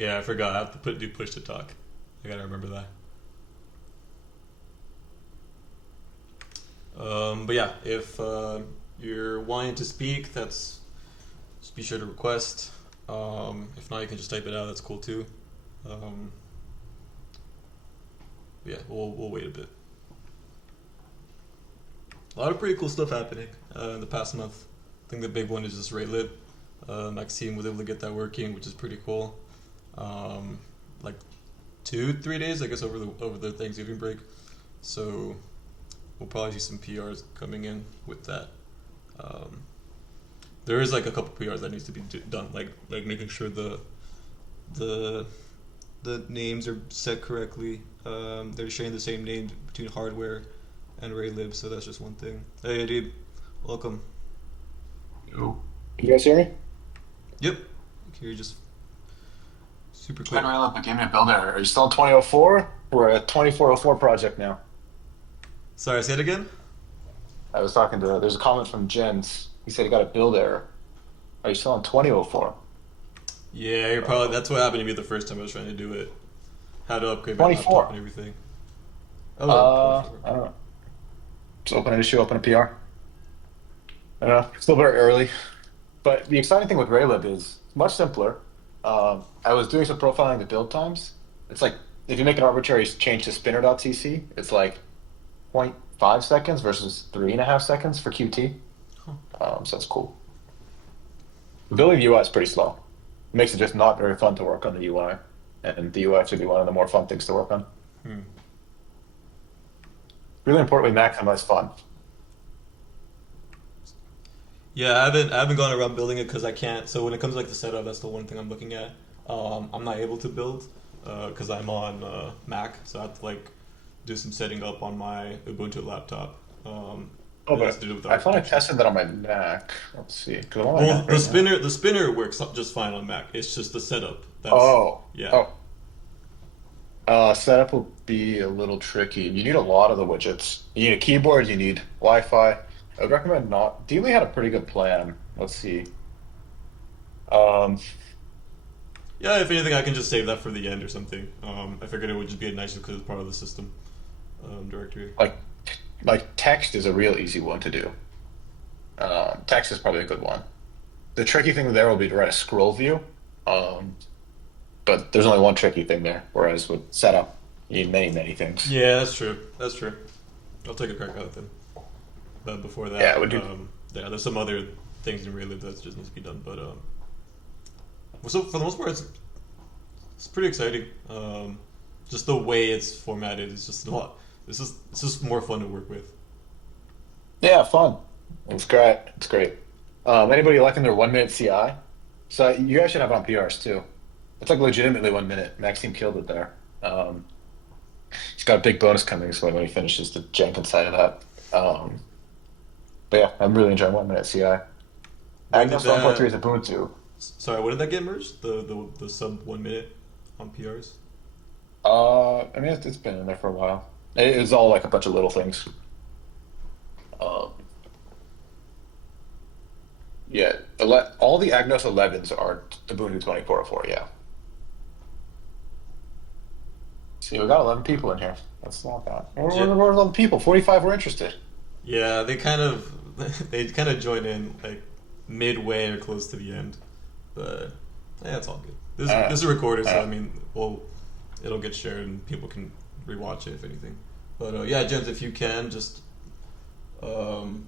Yeah, I forgot. I have to do push to talk. I gotta remember that. But yeah, if you're wanting to speak, that's just be sure to request. If not, you can just type it out. That's cool too. Um, yeah, we'll wait a bit. A lot of pretty cool stuff happening in the past month. I think the big one is just Raylib. Maxime was able to get that working, which is pretty cool. Um, like 2 3 days, I guess, over the Thanksgiving break. So we'll probably see some PRs coming in with that. Um, there is like a couple PRs that needs to be done, like making sure the the names are set correctly. They're sharing the same name between hardware and Raylib, so that's just one thing. Hey, Adib, welcome. Yo. Can you guys hear me? Yep, you're just super Join clear. Rail but gave me a builder. Are you still in 2004? We're at 2404 project now. Sorry, say it again. I was talking to, there's a comment from Jens. He said he got a build error. Are you still on 2004? Yeah, you're probably. Uh, That's what happened to me the first time I was trying to do it. Had to upgrade my laptop 24. and everything. Oh, 24. I don't know. Just open an issue, open a PR. I don't know. It's still very early. But the exciting thing with Raylib is it's much simpler. I was doing some profiling the build times. It's like if you make an arbitrary change to spinner.tc, it's like zero point 0.5 seconds versus 3.5 seconds for QT. Huh. So that's cool. Building UI is pretty slow. It makes it just not very fun to work on the UI. And the UI should be one of the more fun things to work on. Hmm. Really important we maximize fun. Yeah, I haven't gone around building it because I can't. So when it comes to like the setup, that's the one thing I'm looking at. I'm not able to build because I'm on Mac, so I have to like do some setting up on my Ubuntu laptop. Oh, It has but to do with I thought I architecture. tested that on my Mac. Let's see. Because I'm on my Well, Mac right now. the spinner works just fine on Mac. It's just the setup. That's Oh, yeah. oh. Setup will be a little tricky. You need a lot of the widgets. You need a keyboard, you need Wi-Fi. I would recommend not. Dealey had a pretty good plan. Let's see. Um, Yeah, if anything, I can just save that for the end or something. I figured it would just be nice because it's part of the system directory. like like text is a real easy one to do. Text is probably a good one. The tricky thing there will be to write a scroll view. Um, but there's only one tricky thing there. Whereas with setup, you need many, many things. Yeah, that's true. That's true. I'll take a crack at it then. But before Yeah, it that, would do. yeah, there's some other things in Relive that just needs to be done. But so for the most part, it's pretty exciting. Just the way it's formatted is just a lot. It's just more fun to work with. Yeah, fun. It's great. It's great. Anybody liking their 1 minute CI? So you guys should have it on PRs too. It's like legitimately 1 minute. Maxime killed it there. Um, he's got a big bonus coming, so when he finishes the Jenkins side of that. But yeah, I'm really enjoying 1 minute CI. When did Agnos 1.3 that? is Ubuntu. Sorry, when did that get merged? The sub 1 minute on PRs. I mean, it's been in there for a while. It's all like a bunch of little things. Um, yeah, all the Agnos 11s are Ubuntu 2404. Yeah. See, we got 11 people in here. That's not bad. J- We're 11 people. 45 were interested. yeah, they kind of join in like midway or close to the end, but yeah, it's all good. This is recorded, so I Uh, mean, well, it'll get shared and people can rewatch it if anything. But yeah, Jens, if you can um,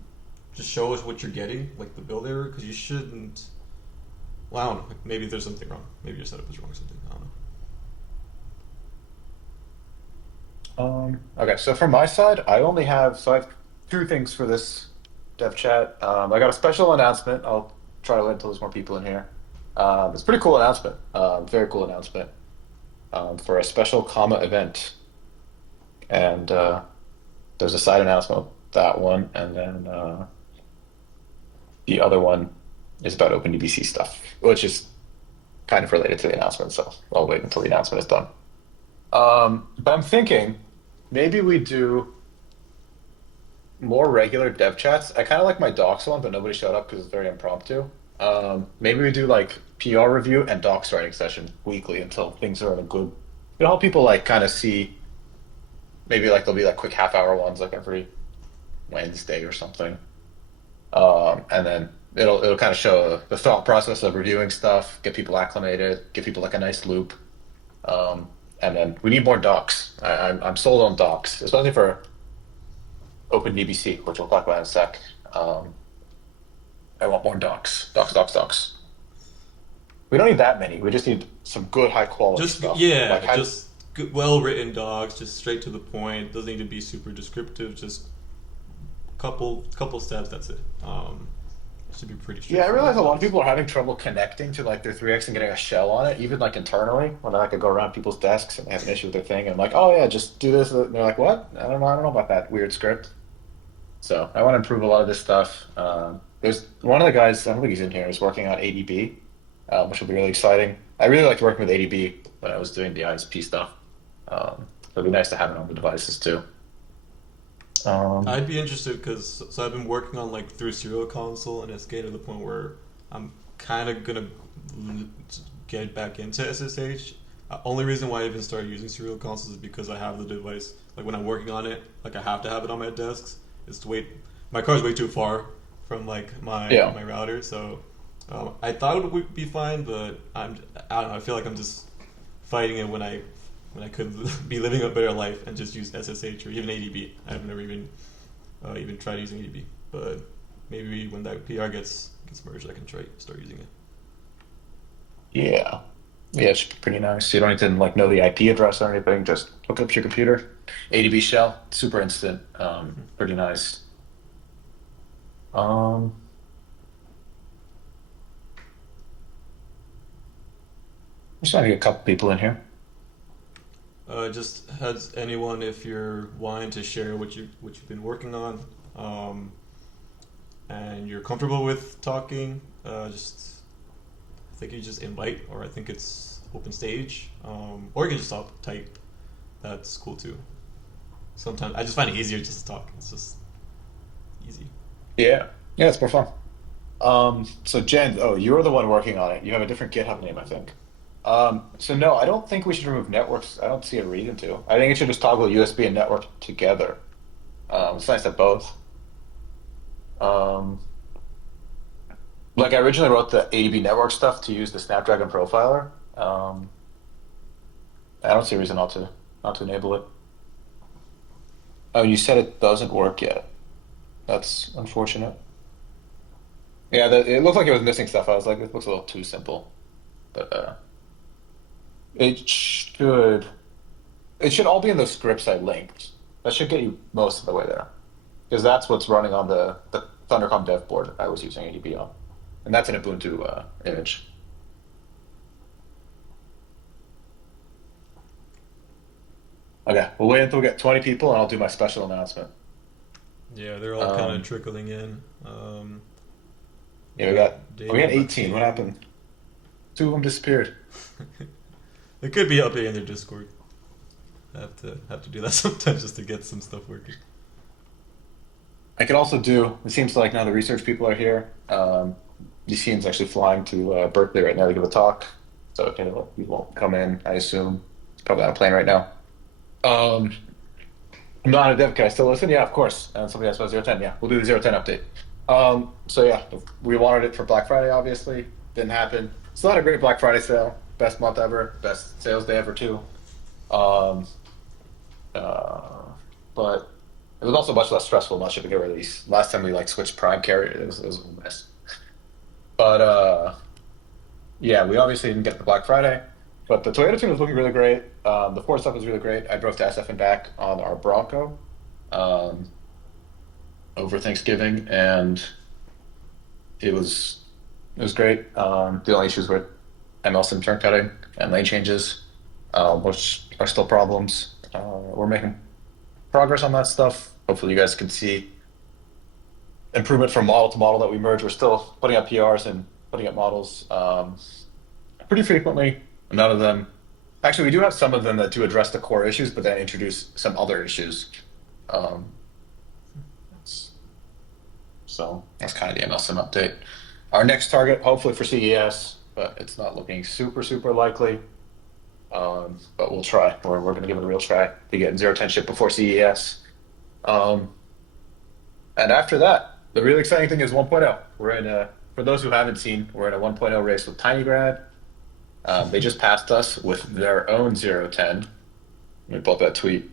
just show us what you're getting, like the build error, because you shouldn't. Well, I don't know. Like, maybe there's something wrong. Maybe your setup is wrong or something. I don't know. okay, so from my side, I have two things for this dev chat. I got a special announcement. I'll try to wait until there's more people in here. It's a pretty cool announcement. Very cool announcement for a special comma event. And there's a side announcement with that one, and then the other one is about OpenDBC stuff, which is kind of related to the announcement. So I'll wait until the announcement is done. But I'm thinking maybe we do more regular dev chats. I kind of like my docs one, but nobody showed up because it's very impromptu. Maybe we do like PR review and docs writing session weekly until things are in a good. It'll help people like kind of see. Maybe like there'll be like quick half-hour ones like every Wednesday or something. And then it'll kind of show the thought process of reviewing stuff, get people acclimated, give people like a nice loop. And then we need more docs. I'm sold on docs, especially for OpenDBC, which we'll talk about in a sec. Um, I want more docs, docs, docs, docs. We don't need that many. We just need some good, high quality Just stuff. Like yeah, how? just good, well written docs, just straight to the point. Doesn't need to be super descriptive. Just couple steps. That's it. It should be pretty Yeah, I realize straightforward a lot of docs. people are having trouble connecting to like their 3x and getting a shell on it, even like internally. When I like go around people's desks and they have an issue with their thing, and I'm like, oh yeah, just do this. And they're like, what? I don't know about that weird script. So I want to improve a lot of this stuff. There's one of the guys, I don't think he's in here, is working on ADB, which will be really exciting. I really liked working with ADB when I was doing the ISP stuff. So it'd be nice to have it on the devices too. Um, I'd be interested because so I've been working on like through Serial Console, and it's getting to the point where I'm kind of gonna l- get back into SSH. Only reason why I even started using Serial Console is because I have the device. Like when I'm working on it, like I have to have it on my desks. It's to wait. My car's way too far from like yeah. my router, so I thought it would be fine, but I don't know. I feel like I'm just fighting it when I could be living a better life and just use SSH or even ADB. I've never even tried using ADB, but maybe when that PR gets merged, I can try start using it. Yeah. Yeah, it should be pretty nice. You don't need to like know the IP address or anything. Just hook up your computer. ADB shell, super instant. Pretty nice. Um, just trying to get a couple people in here. Just has anyone, if you're wanting to share what you've been working on, um, and you're comfortable with talking, just I think you just invite, or I think it's open stage, or you can just talk type. That's cool too. Sometimes I just find it easier just to talk. It's just easy. Yeah. Yeah, it's more fun. So Jen, oh, you're the one working on it. You have a different GitHub name, I think. So no, I don't think we should remove networks. I don't see a reason to. I think it should just toggle USB and network together. It's nice to have both. Um, like I originally wrote the ADB network stuff to use the Snapdragon profiler. I don't see a reason not to enable it. Oh, you said it doesn't work yet. That's unfortunate. Yeah, it looked like it was missing stuff. I was like, this looks a little too simple. But it should it should all be in the scripts I linked. That should get you most of the way there. Because that's what's running on the Thundercom dev board I was using ADB on. And that's an Ubuntu image. Okay, we'll wait until we get 20 people and I'll do my special announcement. Yeah, they're all kind of Um, trickling in. We yeah, got we got David 18. What Martin. happened? Two of them disappeared. It could be updating their Discord. I have to do that sometimes just to get some stuff working. I could also do, it seems like now the research people are here. Yassine's actually flying to Berkeley right now to give a talk. So okay, well, he won't come in, I assume. He's probably on a plane right now. Um, I'm not on a dev. Can I still listen? Yeah, of course. And somebody asked about 010. Yeah, we'll do the 010 update. So yeah, we wanted it for Black Friday, obviously. Didn't happen. Still had a great Black Friday sale. Best month ever. Best sales day ever, too. Um, uh, but it was also much less stressful, not shipping a release. Last time we like switched Prime carrier, it was a mess. But yeah, we obviously didn't get the Black Friday. But the Toyota team was looking really great. The Ford stuff was really great. I drove to SF and back on our Bronco. Um, over Thanksgiving, and it was great. The only issues were ML sim turn cutting and lane changes, which are still problems. We're making progress on that stuff. Hopefully, you guys can see improvement from model to model that we merge. We're still putting up PRs and putting up models pretty frequently. None of them. Actually, we do have some of them that do address the core issues, but then introduce some other issues. Um, so that's kind of the ML sim update. Our next target, hopefully for CES, but it's not looking super, super likely. But we'll try. We're going to give it a real try to get 010 ship before CES. Um, and after that, the really exciting thing is 1.0. We're in a, for those who haven't seen, we're in a 1.0 race with TinyGrad. They just passed us with their own 010. Let me pull up that tweet.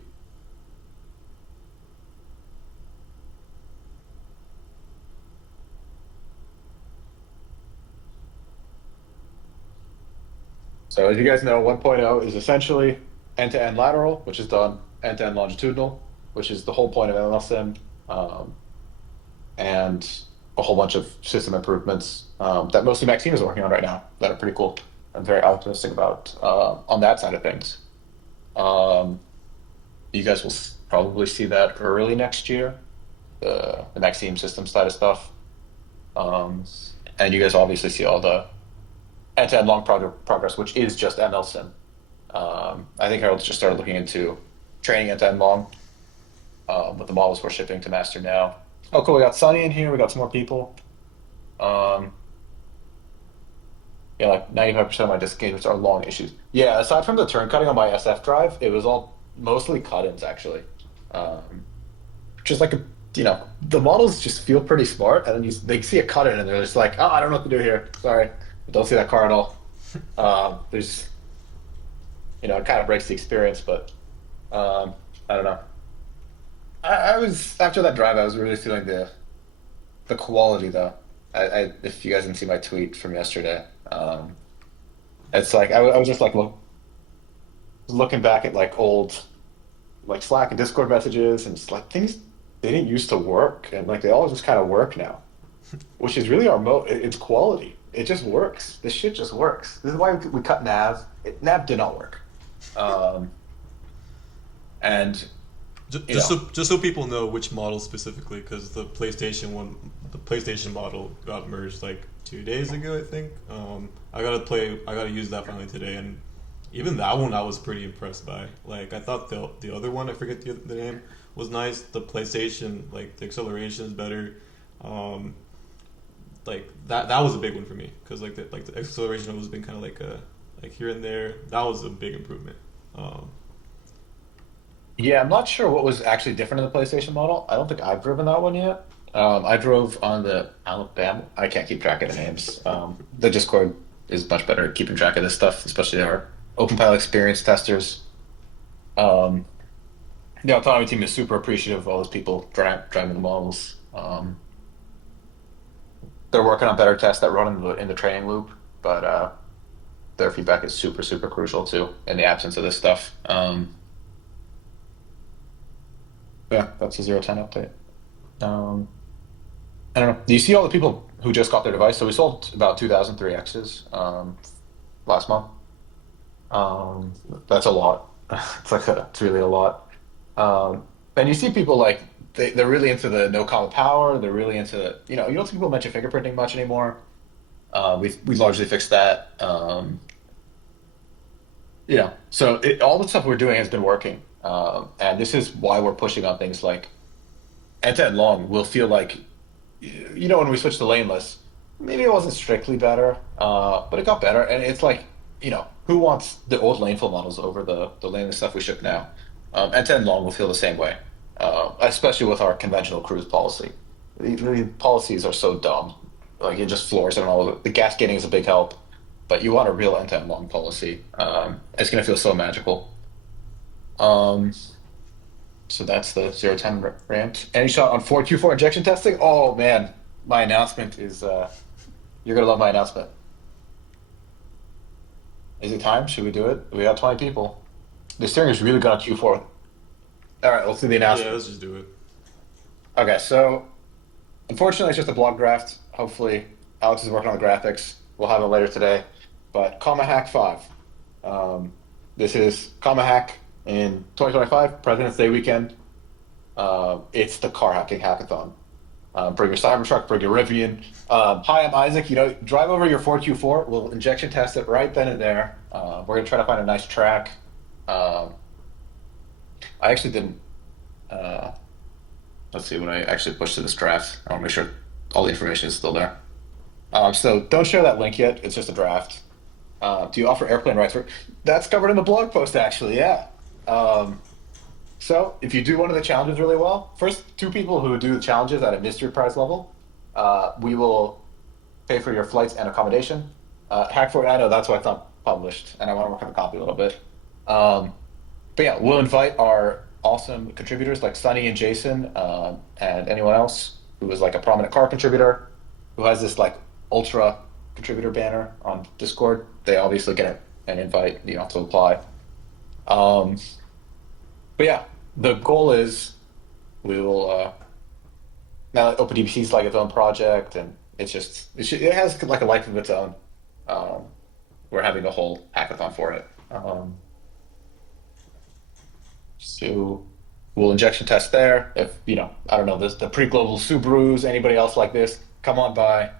So as you guys know, 1.0 is essentially end-to-end lateral, which is done end-to-end longitudinal, which is the whole point of MLSim, and a whole bunch of system improvements that mostly Maxime is working on right now that are pretty cool. I'm very optimistic about on that side of things. Um, you guys will probably see that early next year, the Maxime system side of stuff. Um, and you guys obviously see all the end-to-end long progress, which is just MLSim. I think Harold's just started looking into training end-to-end long with the models we're shipping to master now. Oh, cool. We got Sunny in here. We got some more people. Um, yeah, like 95% of my disk engagements are long issues. Yeah, aside from the turn cutting on my SF drive, it was all mostly cut-ins actually. Um, just like the models just feel pretty smart, and then they see a cut-in and they're just like, oh, I don't know what to do here. Sorry, I don't see that car at all. There's it kind of breaks the experience, but um, I don't know. I was after that drive, I was really feeling the quality though. If you guys didn't see my tweet from yesterday, it's like I was just like looking back at like old like Slack and Discord messages, and it's like things didn't used to work, and like they all just kind of work now, which is really our It's quality. It just works. This shit just works. This is why we cut nav. Nav did not work, um, and you know, Just so people know which model specifically, because the PlayStation model got merged like 2 days ago, I think. I gotta use that finally today, and even that one I was pretty impressed by. Like I thought the other one, I forget the name, was nice. The PlayStation, like the acceleration is better. Um, like that was a big one for me because like the acceleration has been kind of like here and there. That was a big improvement. Um, yeah, I'm not sure what was actually different in the PlayStation model. I don't think I've driven that one yet. I drove on the Alabama. I can't keep track of the names. The Discord is much better at keeping track of this stuff, especially our OpenPilot experience testers. Um, the autonomy team is super appreciative of all those people driving the models. They're working on better tests that run in the training loop, but their feedback is super, super crucial too in the absence of this stuff. Yeah, that's a 010 update. Um, I don't know. Do you see all the people who just got their device? So we sold about 2,003 X's last month. Um, that's a lot. It's really a lot. And you see people like they're really into the no comma power. They're really into you don't see people mention fingerprinting much anymore. We largely fixed that. So all the stuff we're doing has been working, and this is why we're pushing on things like end-to-end long. Will feel like when we switched to laneless, maybe it wasn't strictly better, but it got better. And it's like, who wants the old laneful models over the laneless stuff we ship now? And 10 long will feel the same way, especially with our conventional cruise policy. The policies are so dumb. Like it just floors it all. The gasketing is a big help, but you want a real end-to-end long policy. It's going to feel so magical. Um, so that's the 010 rant. Any shot on 4Q4 injection testing? Oh man, my announcement is you're gonna love my announcement. Is it time? Should we do it? We got 20 people. The steering is really good on Q4. All right, let's do the yeah, announcement. let's just do it. Okay, so unfortunately it's just a blog draft. Hopefully Alex is working on the graphics. We'll have it later today. But Comma Hack 5. Um, this is Comma Hack in 2025, President's Day weekend. It's the car hacking hackathon. Bring your Cybertruck, bring your Rivian. Hi, I'm Isaac. Drive over your 4Q4. We'll injection test it right then and there. We're gonna try to find a nice track. Um, I actually didn't. Uh, let's see when I actually push to this draft. I want to make sure all the information is still there. So don't share that link yet. It's just a draft. Do you offer airplane rights? That's covered in the blog post, actually. Yeah. Um, so if you do one of the challenges really well, first two people who do the challenges at a mystery prize level, we will pay for your flights and accommodation. Hack for it. I know that's why it's not published, and I want to work on the copy a little bit. Um, but yeah, we'll invite our awesome contributors like Sunny and Jason, and anyone else who is like a prominent car contributor who has this like ultra contributor banner on Discord. They obviously get an invite. You don't have to apply. Um, but yeah, the goal is we will now that OpenDBC is like its own project, and it has like a life of its own. Um, we're having a whole hackathon for it. So we'll injection test there. If I don't know the pre-global Subarus, anybody else like this, come on by.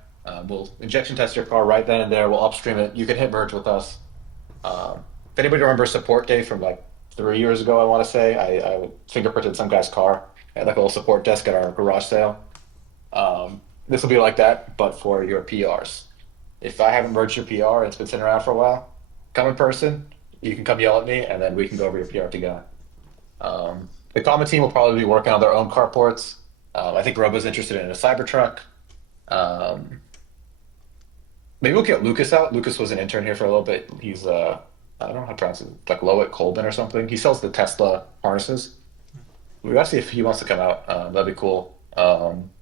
We'll injection test your car right then and there. We'll upstream it. You can hit merge with us. If anybody remembers support day from like 3 years ago, I want to say I fingerprinted some guy's car at like a little support desk at our garage sale. This will be like that, but for your PRs. If I haven't merged your PR and it's been sitting around for a while, come in person. You can come yell at me, and then we can go over your PR together. The common team will probably be working on their own carports. I think Robo's interested in a Cybertruck. Um, Maybe we'll get Lucas out. Lucas was an intern here for a little bit. He's I don't know how to pronounce it, like Loic Colbin or something. He sells the Tesla harnesses. We gotta see if he wants to come out. That'd be cool.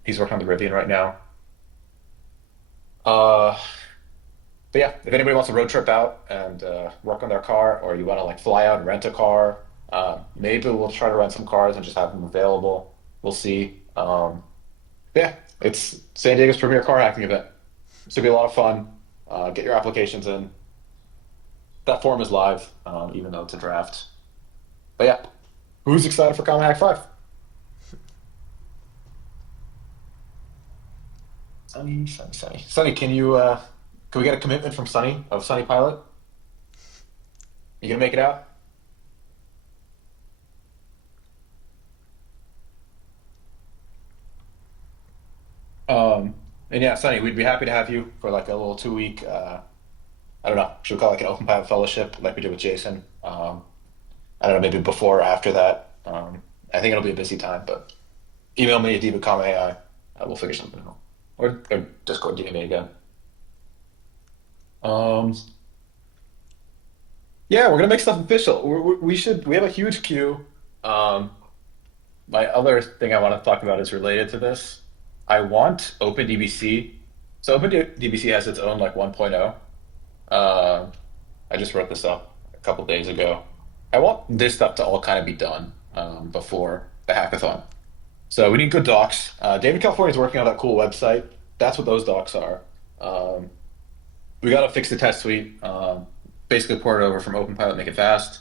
He's working on the Rivian right now. Uh, but yeah, if anybody wants a road trip out and work on their car, or you want to like fly out and rent a car, maybe we'll try to rent some cars and just have them available. We'll see. Yeah, it's San Diego's premier car hacking event. It's gonna be a lot of fun. Get your applications in. That form is live, even though it's a draft. But yeah, who's excited for Common Hack 5? Sunny, Sunny, Sunny. Sunny, can we get a commitment from Sunny of Sunny Pilot? You gonna make it out? And yeah, Sunny, we'd be happy to have you for like a little 2 week. I don't know. Should we call it like an open pilot fellowship, like we did with Jason? I don't know, maybe before or after that. I think it'll be a busy time, but email me at comma.ai. We'll figure something out. Or Discord DM me again. Um, yeah, we're gonna make stuff official. We should. We have a huge queue. Um, my other thing I want to talk about is related to this. I want OpenDBC. So OpenDBC has its own like 1.0. I just wrote this up a couple days ago. I want this stuff to all kind of be done before the hackathon. So we need good docs. David California is working on that cool website. That's what those docs are. Um, we got to fix the test suite. Basically, port it over from OpenPilot, make it fast.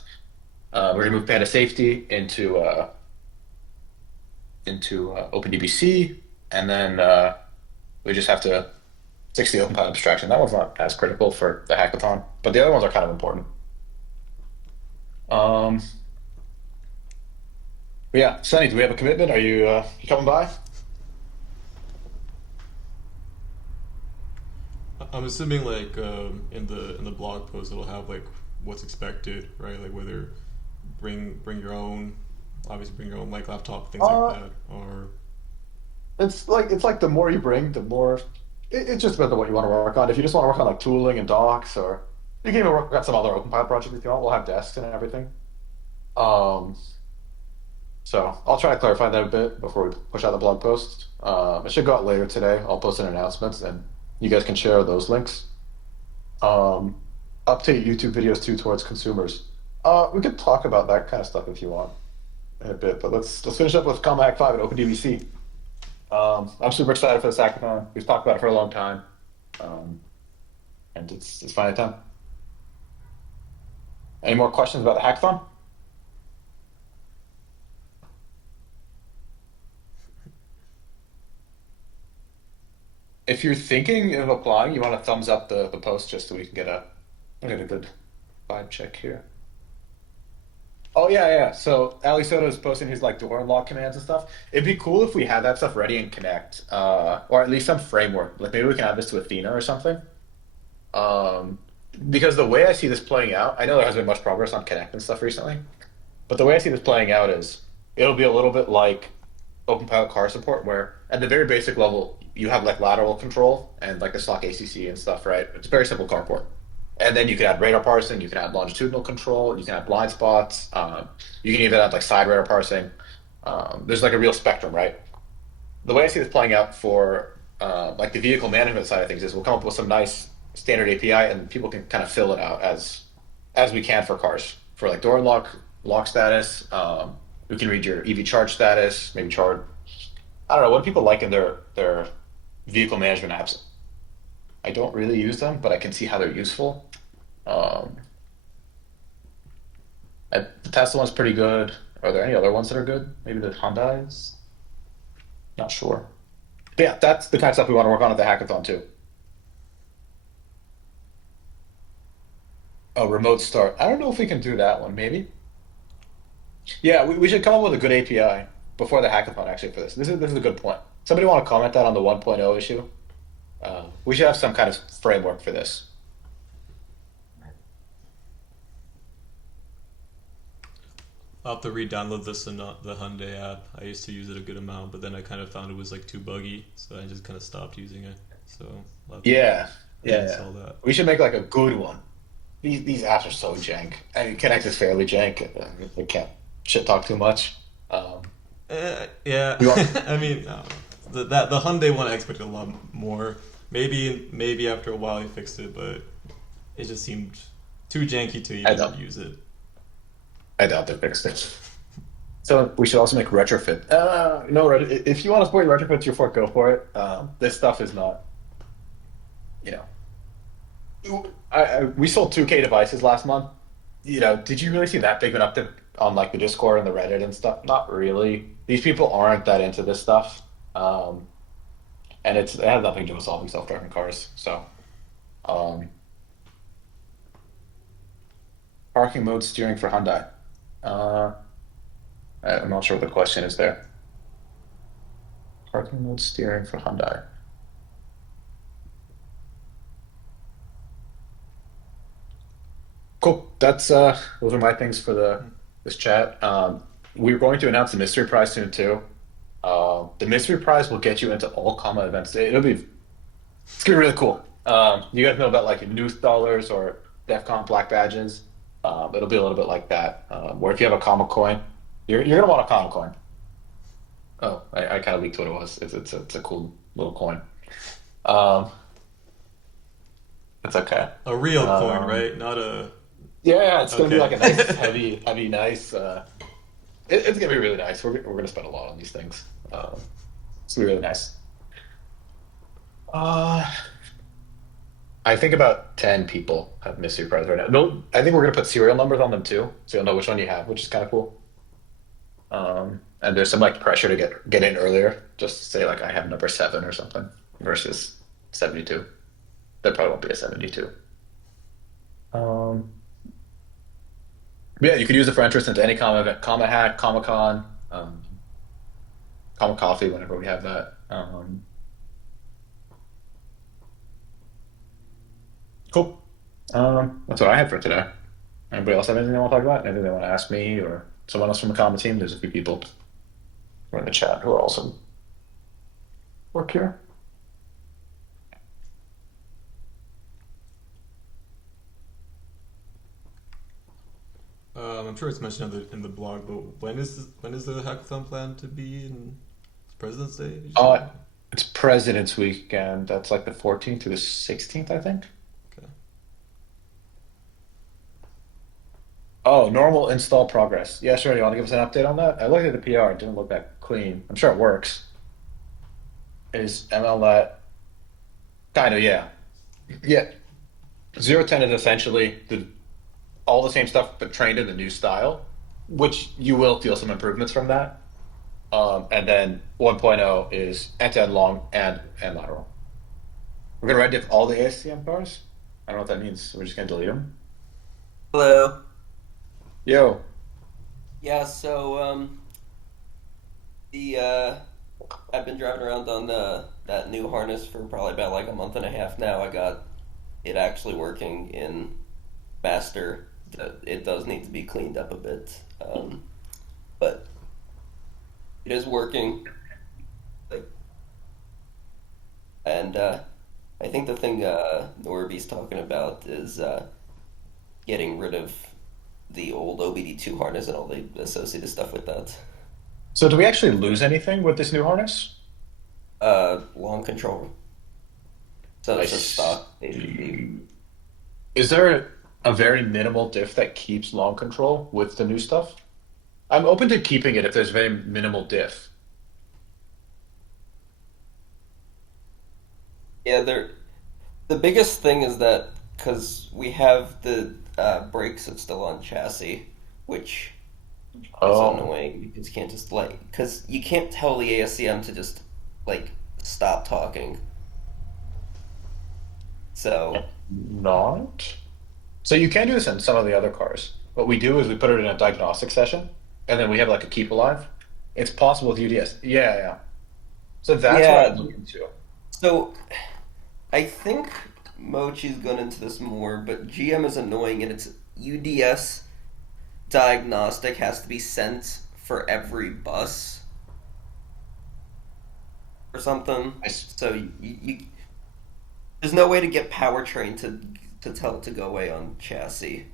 We're gonna move Panda Safety into OpenDBC, and then we just have to fix the OpenPilot abstraction. That one's not as critical for the hackathon, but the other ones are kind of important. Um, but yeah, Sunny, do we have a commitment? Are you coming by? I'm assuming like in the blog post it'll have like what's expected, right? Like whether bring your own, obviously bring your own like laptop, things like Uh, that, or it's like the more you bring, the more it just depends on what you want to work on. If you just want to work on like tooling and docs, or you can even work on some other OpenPilot projects if you want. We'll have desks and everything. Um, so I'll try to clarify that a bit before we push out the blog post. It should go out later today. I'll post an announcements, and you guys can share those links. Um, Update YouTube videos too towards consumers. We could talk about that kind of stuff if you want in a bit, but let's finish up with Common Hack 5 and OpenDBC. I'm super excited for this hackathon. We've talked about it for a long time, um, and it's finally time. Any more questions about the hackathon? If you're thinking of applying, you want to thumbs up the post just so we can get a good vibe check here. Oh yeah, yeah. So Ali Soto is posting his like door unlock commands and stuff. It'd be cool if we had that stuff ready in Connect, or at least some framework. Like maybe we can add this to Athena or something. Um, because the way I see this playing out, I know there hasn't been much progress on Connect and stuff recently, but the way I see this playing out is it'll be a little bit like OpenPilot car support, where at the very basic level you have like lateral control and like the stock ACC and stuff, right? It's a very simple carport. And then you can add radar parsing, you can add longitudinal control, you can add blind spots, you can even add like side radar parsing. There's like a real spectrum, right? The way I see this playing out for like the vehicle management side of things is we'll come up with some nice standard API and people can kind of fill it out as we can for cars for like door lock status. We can read your EV charge status, maybe charge. I don't know what do people like in their vehicle management apps. I don't really use them, but I can see how they're useful. Um, the Tesla one's pretty good. Are there any other ones that are good? Maybe the Hyundai's. Not sure. But yeah, that's the kind of stuff we want to work on at the hackathon too. A remote start. I don't know if we can do that one. Maybe. Yeah, we should come up with a good API before the hackathon actually for this. This is a good point. Somebody want to comment that on the 1.0 issue? We should have some kind of framework for this. I'll have to re-download this and not the Hyundai app. I used to use it a good amount, but then I kind of found it was like too buggy, so I just kind of stopped using it. So I'll have to Yeah, yeah, yeah. reinstall that. We should make like a good one. These apps are so jank. I mean, Connect is fairly jank. We can't shit talk too much. Um, Yeah, we want. I mean, the Hyundai one I expected a lot more. Maybe after a while he fixed it, but it just seemed too janky to I even doubt. use it. I doubt they fixed it. So we should also make retrofit. No, if you want to support retrofits, your fork, go for it. This stuff is not, you know. We sold 2K devices last month. Did you really see that big of an uptick on like the Discord and the Reddit and stuff? Not really. These people aren't that into this stuff, um, and it has nothing to do with solving self-driving cars. So, um, parking mode steering for Hyundai. Uh, I'm not sure what the question is there. Parking mode steering for Hyundai. Cool. That's those are my things for the this chat. We're going to announce the mystery prize soon too. The mystery prize will get you into all comma events. It's gonna be really cool. You guys know about like new dollars or DEF CON black badges. It'll be a little bit like that. Where if you have a comma coin, you're gonna want a comma coin. Oh, I kind of leaked what it was. It's a cool little coin. Um, it's okay. A real coin, Um, right? Not a. yeah, it's gonna be like Okay. a nice, heavy, nice. It's gonna be really nice. We're gonna spend a lot on these things. It's gonna be really nice. Uh, I think about 10 people have mystery prize right now. No, I think we're gonna put serial numbers on them too, so you'll know which one you have, which is kind of cool. And there's some like pressure to get in earlier, just to say like I have number 7 or something versus 72. There probably won't be a 72. Um, but yeah, you could use it for entrance into any comma event, comma hack, Comic Con, comma coffee whenever we have that. Cool. That's what I had for today. Anybody else have anything they want to talk about? Anything they want to ask me or someone else from the comedy team? There's a few people who are in the chat who are also work here. I'm sure it's mentioned in the blog, but when is the hackathon planned to be in President's Day? Did you say? Uh, it's President's Weekend. That's like the 14th to the 16th, I think. Okay. Oh, normal install progress. Yeah, sure. You want to give us an update on that? I looked at the PR. It didn't look that clean. I'm sure it works. Is MLNet kind of, yeah. Yeah. 010 is essentially all the same stuff, but trained in the new style, which you will feel some improvements from that. And then 1.0 is end-to-end long and lateral. We're gonna red diff all the ASTM bars. I don't know what that means. We're just gonna delete them. Hello. Yo, Yeah, so the I've been driving around on that new harness for probably about like a month and a half now. I got it actually working in master. It does need to be cleaned up a bit, but it is working. Like, and I think the thing Norby's talking about is getting rid of the old OBD2 harness and all the associated stuff with that. So do we actually lose anything with this new harness? Long control. So I it's just stock basically. see. Is there a very minimal diff that keeps long control with the new stuff? I'm open to keeping it if there's very minimal diff. Yeah, the biggest thing is that because we have the brakes that's still on chassis, which is Oh, annoying because you can't just like because you can't tell the ASCM to just like stop talking. So not. So you can do this in some of the other cars. What we do is we put it in a diagnostic session, and then we have like a keep alive. It's possible with UDS. Yeah, yeah. So that's what I would yeah, look into. so I think Mochi's gone into this more, but GM is annoying and its UDS diagnostic has to be sent for every bus or something. I, s- So you there's no way to get powertrain to tell it to go away on chassis.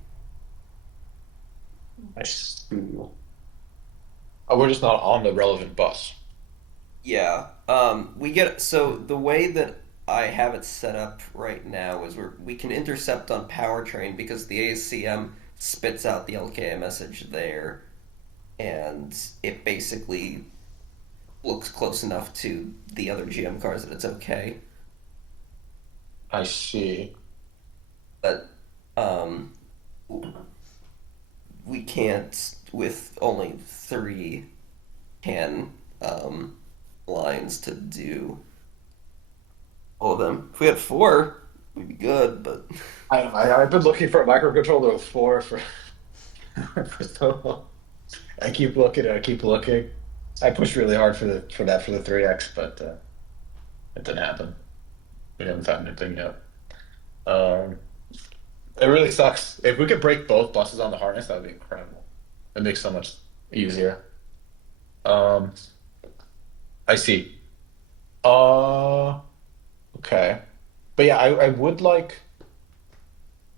I see. Oh, we're just not on the relevant bus. Yeah. We get so the way that I have it set up right now is we can intercept on powertrain because the ACM spits out the LKA message there, and it basically looks close enough to the other GM cars that it's okay. I see. But um, we can't with only three can um, lines to do all of them. If we had four, we'd be good, but I've been looking for a microcontroller with four for, for so long. I keep looking and I keep looking. I pushed really hard for that for the 3X, but it didn't happen. We haven't found anything yet. Um, it really sucks. If we could break both buses on the harness, that would be incredible. It makes so much easier. Um, I see. Uh, okay. But yeah, I would like.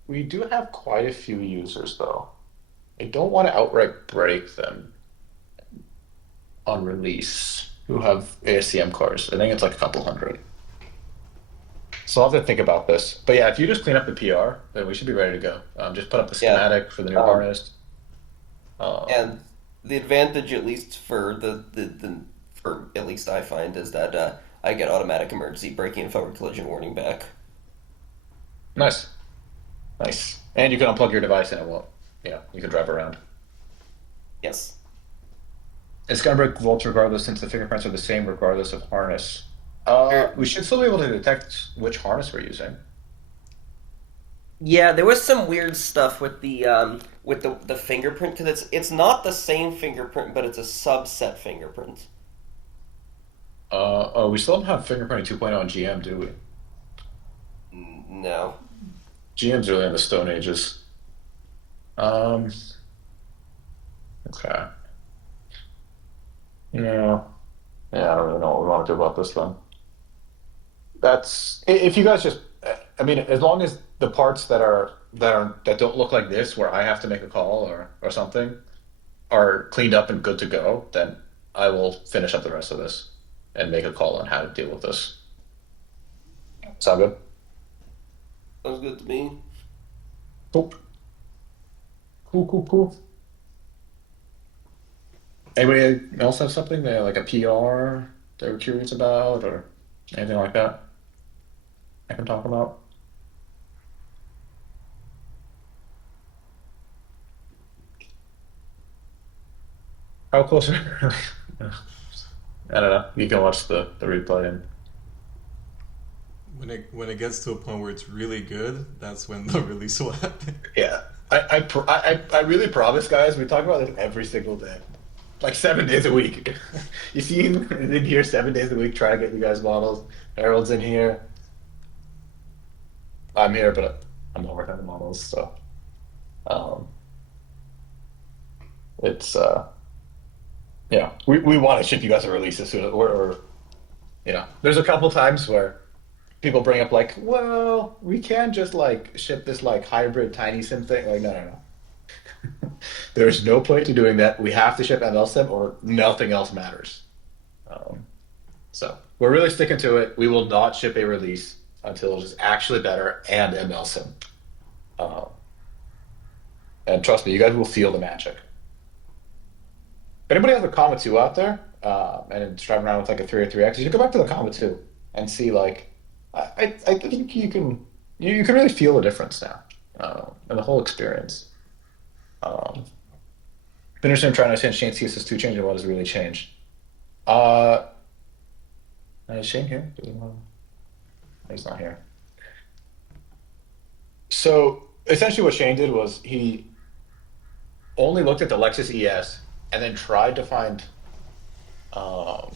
We do have quite a few users though. I don't want to outright break them on release who have ASCM cars. I think it's like a couple hundred. So I'll have to think about this. But yeah, if you just clean up the PR, then we should be ready to go. Just put up the yeah. schematic for the new Um, harness. Um, and the advantage, at least for the for at least I find, is that I get automatic emergency braking and forward collision warning back. nice, nice. And you can unplug your device and it won't. Yeah, you can drive around. Yes. It's gonna break volts regardless since the fingerprints are the same regardless of harness. Er, We should still be able to detect which harness we're using. Yeah, there was some weird stuff with the fingerprint because it's not the same fingerprint, but it's a subset fingerprint. Oh, we still don't have fingerprinting 2.0 on GM, do we? No. GM's really in the Stone Ages. Um, okay. Yeah. Yeah, I don't really know what we want to do about this then. If you guys just, I mean, as long as the parts that don't look like this, where I have to make a call or something, are cleaned up and good to go, then I will finish up the rest of this and make a call on how to deal with this. Sound good? Sounds good to me. Cool. Cool, cool, cool. Anybody else have something they like a PR they were curious about or anything like that I can talk about? How close are I don't know. You can watch the replay and When it gets to a point where it's really good, that's when the release will happen. yeah. I really promise, guys. We talk about this every single day, like 7 days a week. You seen in here 7 days a week trying to get you guys models. Harold's in here. I'm here, but I'm not working on the models, so um, it's we want to ship you guys a release as soon as or there's a couple times where people bring up like, well, we can't just like ship this like hybrid tiny sim thing. Like, no, no, no. There's no point to doing that. We have to ship ML sim or nothing else matters. Um, so we're really sticking to it. We will not ship a release until it is actually better and ML sim. Um, and trust me, you guys will feel the magic. If anybody has a Comma 2 out there, and it's driving around with like a 303X, you can go back to the Comma 2 and see like I think you can really feel the difference now, and the whole experience. Um, been interested in trying to understand Shane's CSS2 change and what has really changed. Uh, is Shane here? He's not here. So essentially, what Shane did was he only looked at the Lexus ES and then tried to find. Um,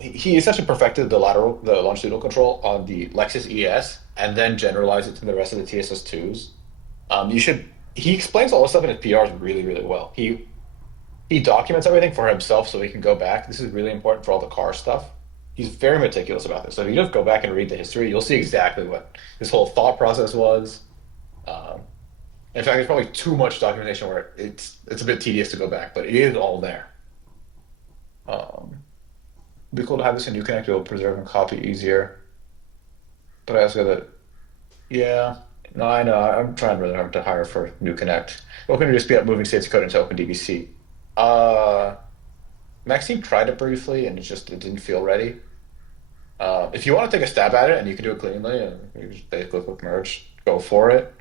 he essentially perfected the longitudinal control on the Lexus ES, and then generalized it to the rest of the TSS2s. You should. He explains all this stuff in his PRs really, really well. He documents everything for himself so he can go back. This is really important for all the car stuff. He's very meticulous about this. So if you just go back and read the history, you'll see exactly what his whole thought process was. Um, in fact, there's probably too much documentation where it's a bit tedious to go back, but it is all there. Um, It'd be cool to have this in Uconnect. It'll preserve and copy easier. But I also got that. Yeah, no, I know. I'm trying really hard to hire for New Connect. Open to speed up moving states code into OpenDBC. Uh, Maxime tried it briefly, and it didn't feel ready. If you want to take a stab at it, and you can do it cleanly, and you just basically click merge, go for it.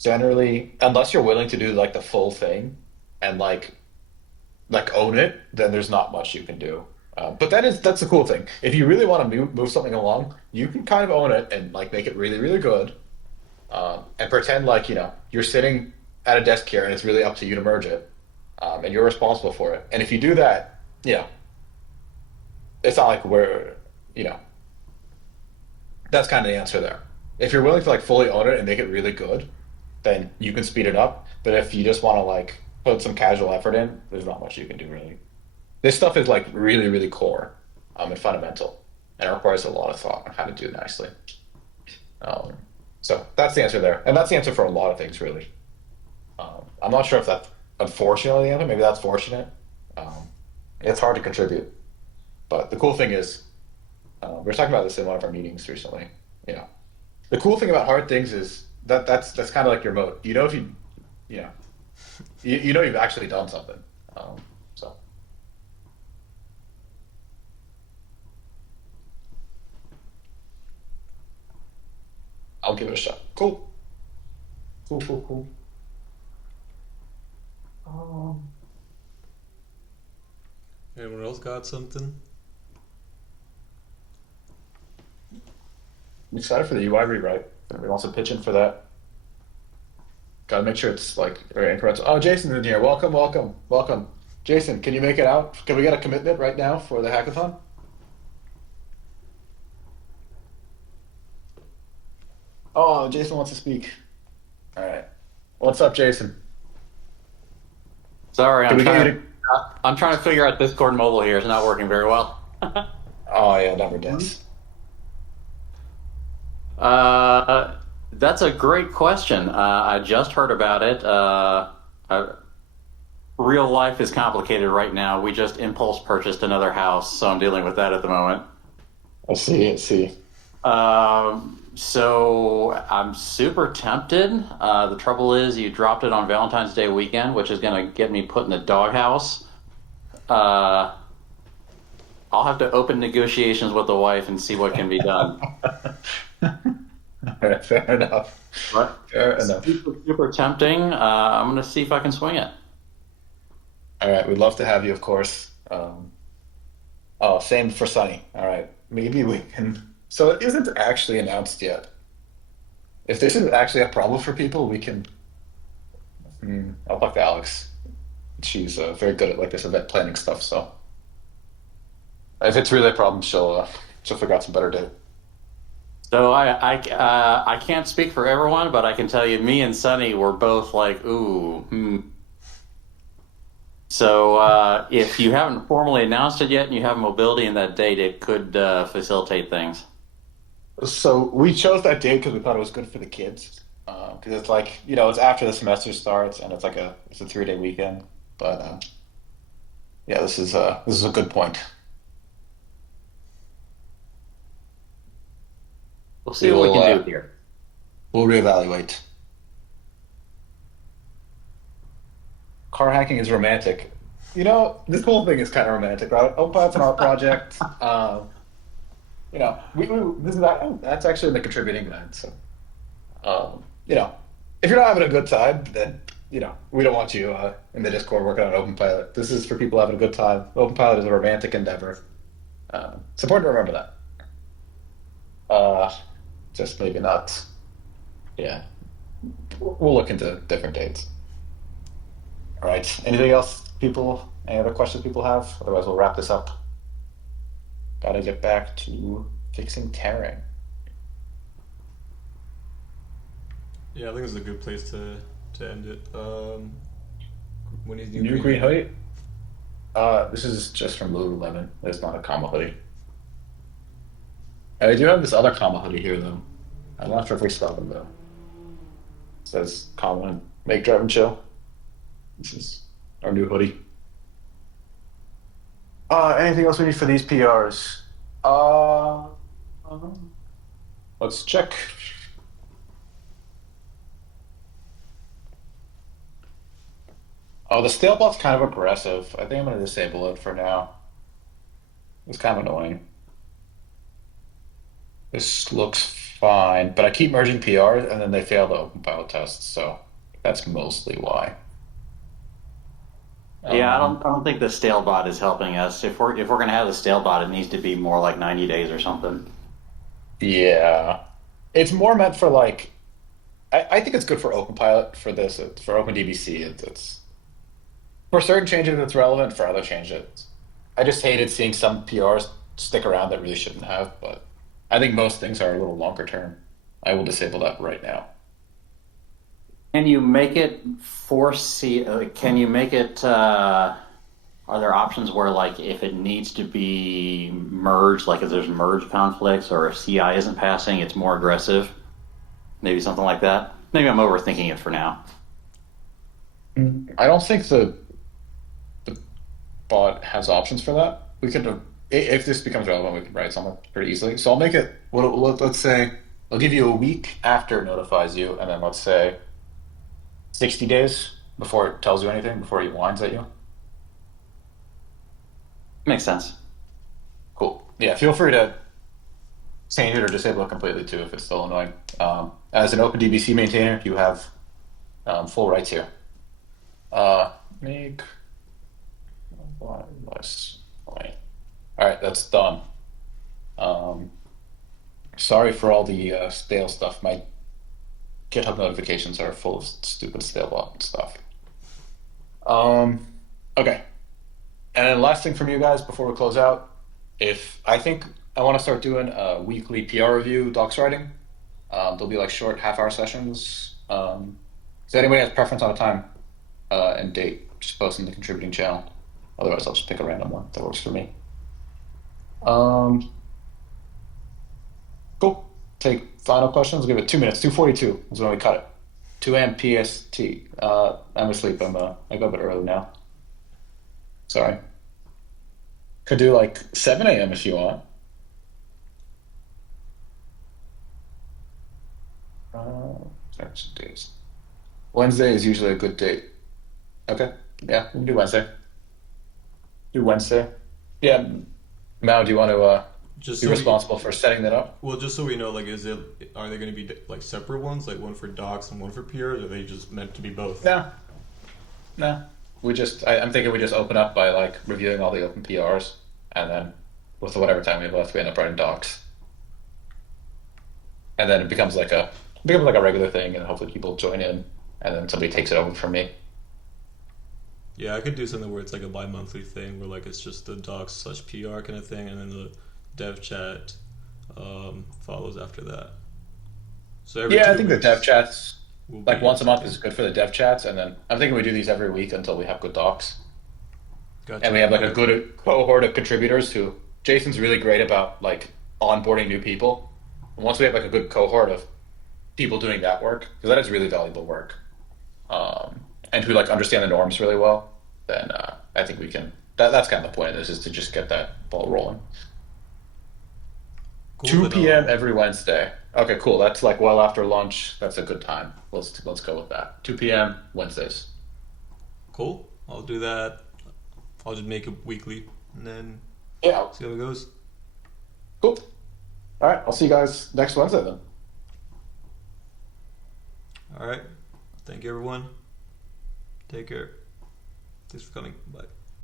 Generally, unless you're willing to do like the full thing and like own it, then there's not much you can do. But that's the cool thing. If you really want to move something along, you can kind of own it and like make it really really good, and pretend like you're sitting at a desk here and it's really up to you to merge it, and you're responsible for it. And if you do that, it's not like you know that's kind of the answer there. If you're willing to like fully own it and make it really good, then you can speed it up. But if you just want to like put some casual effort in, there's not much you can do really. This stuff is like really, really core, and fundamental, and it requires a lot of thought on how to do it nicely. Um, so that's the answer there, and that's the answer for a lot of things, really. I'm not sure if that's unfortunately the answer. Maybe that's fortunate. Um, it's hard to contribute, but the cool thing is, we were talking about this in one of our meetings recently. You know, the cool thing about hard things is that's kind of like your moat. If you know, you know you've actually done something. So I'll give it a shot. Cool, cool, cool, cool. Um, Anyone else got something? I'm excited for the UI rewrite. Everyone wants to pitch in for that. Gotta make sure it's like very incremental. Oh, Jason's in here. Welcome, welcome, welcome. Jason, can you make it out? Can we get a commitment right now for the hackathon? Oh, Jason wants to speak. All right. What's up, Jason? Sorry, Can we get you to? I'm trying to figure out Discord mobile here. It's not working very well. Oh yeah, it never does. uh, that's a great question. I just heard about it. I, real life is complicated right now. We just impulse purchased another house, so I'm dealing with that at the moment. I see. I see. So I'm super tempted. The trouble is, you dropped it on Valentine's Day weekend, which is going to get me put in the doghouse. Uh, I'll have to open negotiations with the wife and see what can be done. All right, fair enough. But Fair enough. super, super tempting. I'm going to see if I can swing it. All right, we'd love to have you, of course. Oh, same for Sunny. All right, maybe we can. So it isn't actually announced yet. if this is actually a problem for people, we can. I'll talk to Alex. She's very good at like this event planning stuff. So if it's really a problem, she'll figure out some better date. So I can't speak for everyone, but I can tell you, me and Sunny were both like, ooh, hmm. So if you haven't formally announced it yet and you have mobility in that date, it could facilitate things. So we chose that date because we thought it was good for the kids. Because it's like it's after the semester starts and it's a 3-day weekend. But yeah, this is a good point. We'll We see what we will can do here. we'll reevaluate. Car hacking is romantic. This whole thing is kind of romantic, right? Opat's an art project. This is that's actually in the contributing guide. So, um, you know, if you're not having a good time, then we don't want you in the Discord working on Open Pilot. This is for people having a good time. Open Pilot is a romantic endeavor. It's important to remember that. Uh, just maybe not. Yeah, we'll look into different dates. All right. Anything else, people? Any other questions people have? Otherwise, we'll wrap this up. Got to get back to fixing tearing. Yeah, I think it's a good place to end it. When is new New green green hoodie? hoodie. This is just from Lululemon. It's not a comma hoodie. I do have this other comma hoodie here though. I'm not sure if we sell them though. It says comma and make drive and chill. This is our new hoodie. Anything else we need for these PRs? Uh, let's check. Oh, the stale bot's kind of aggressive. I think I'm gonna disable it for now. It's kind of annoying. This looks fine, but I keep merging PRs and then they fail the open pilot tests, so that's mostly why. Yeah, Um, I don't think the stale bot is helping us. If we're gonna have the stale bot, it needs to be more like 90 days or something. yeah, it's more meant for like I think it's good for OpenPilot for this. For OpenDBC, it's for certain changes it's relevant. For other changes, I just hated seeing some PRs stick around that really shouldn't have. But I think most things are a little longer term. I will disable that right now. Can you make it foresee? Can you make it? Are there options where, like, if it needs to be merged, like if there's merge conflicts or if CI isn't passing, it's more aggressive? Maybe something like that. Maybe I'm overthinking it for now. I don't think the bot has options for that. We could, if this becomes relevant, we can write something pretty easily. So I'll make it. Let's say I'll give you a week after it notifies you, and then let's say 60 days before it tells you anything, before it whines at you. Makes sense. Cool. Yeah, feel free to change it or disable it completely too if it's still annoying. As an OpenDBC maintainer, you have full rights here. Make one less point. All right, that's done. Um, Sorry for all the stale stuff. My GitHub notifications are full of stupid stale bot stuff. Um, okay. And then last thing from you guys before we close out, if I think I want to start doing a weekly PR review docs writing. They'll be like short half-hour sessions. Does anybody have preference on a time and date? Just post in the contributing channel. Otherwise, I'll just pick a random one that works for me. Um, cool. Take final questions. Give it 2 minutes. 2:42 is when we cut it. 2 a.m. PST. I'm asleep. I go a bit early now. Sorry. Could do like 7 a.m. if you want. That's days. Wednesday is usually a good date. Okay. Yeah, we can do Wednesday. Do Wednesday. Yeah. Mao, do you want to Just be so we, responsible for setting that up? well, just so we know, like, are they going to be like separate ones, like one for docs and one for peers, or are they just meant to be both? No, no. I'm thinking we just open up by like reviewing all the open PRs, and then with whatever time we have left, we end up writing docs, and then it becomes like a becomes like a regular thing, and hopefully people join in, and then somebody takes it over from me. Yeah, I could do something where it's like a bi-monthly thing where like it's just the docs/PR kind of thing, and then the dev chat follows after that. So every Yeah, I two think the dev weeks chats will like be once a month something. is good for the dev chats, and then I'm thinking we do these every week until we have good docs, and we Gotcha. have like a Okay. good cohort of contributors who Jason's really great about like onboarding new people. And once we have like a good cohort of people doing that work, because that is really valuable work, and who like understand the norms really well, then I think we can. That's kind of the point of this is to just get that ball rolling. Cool. 2 p.m. every Wednesday. Okay, cool. That's like well after lunch. That's a good time. Let's go with that. 2 p.m. Wednesdays. Cool. I'll do that. I'll just make it weekly and then Yeah, see how it goes. cool. All right, I'll see you guys next Wednesday then. All right. Thank you, everyone. Take care. Thanks for coming. Bye.